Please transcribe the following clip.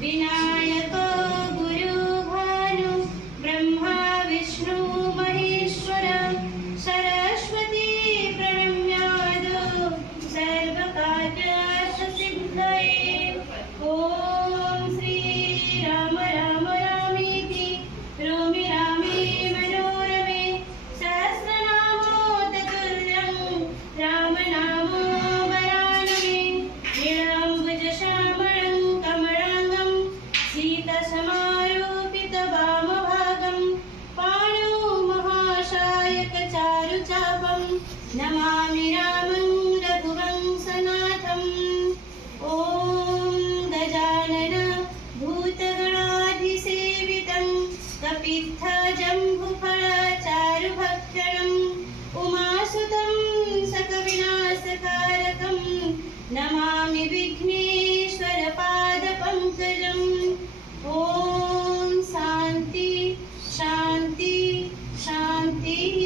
विनायको गुरुभानु ब्रह्मा विष्णु महेश्वर सरस्वती प्रणम्यादो सर्वकार्यसिद्धये। ॐ श्री राम राम रामेति रोमे रामे मनोरमे सहस्रनामोततुल्यं रामनामो वरानने। नीलाम्बुजश्यामलं कमलाङ्गं सीतसमारोपितवामभागं पाणौ महाशायकचारुचापं नमामि रामं रघुवंशनाथम्। ॐ गजानन भूतगणाधिसेवितं कपित्थजम्बुफलचारुभक्षणम् उमासुतं सकविनाशकारकं नमामि विघ्नेश्वरपादपङ्कजम्। ॐ शान्ति शान्ति शान्तिः।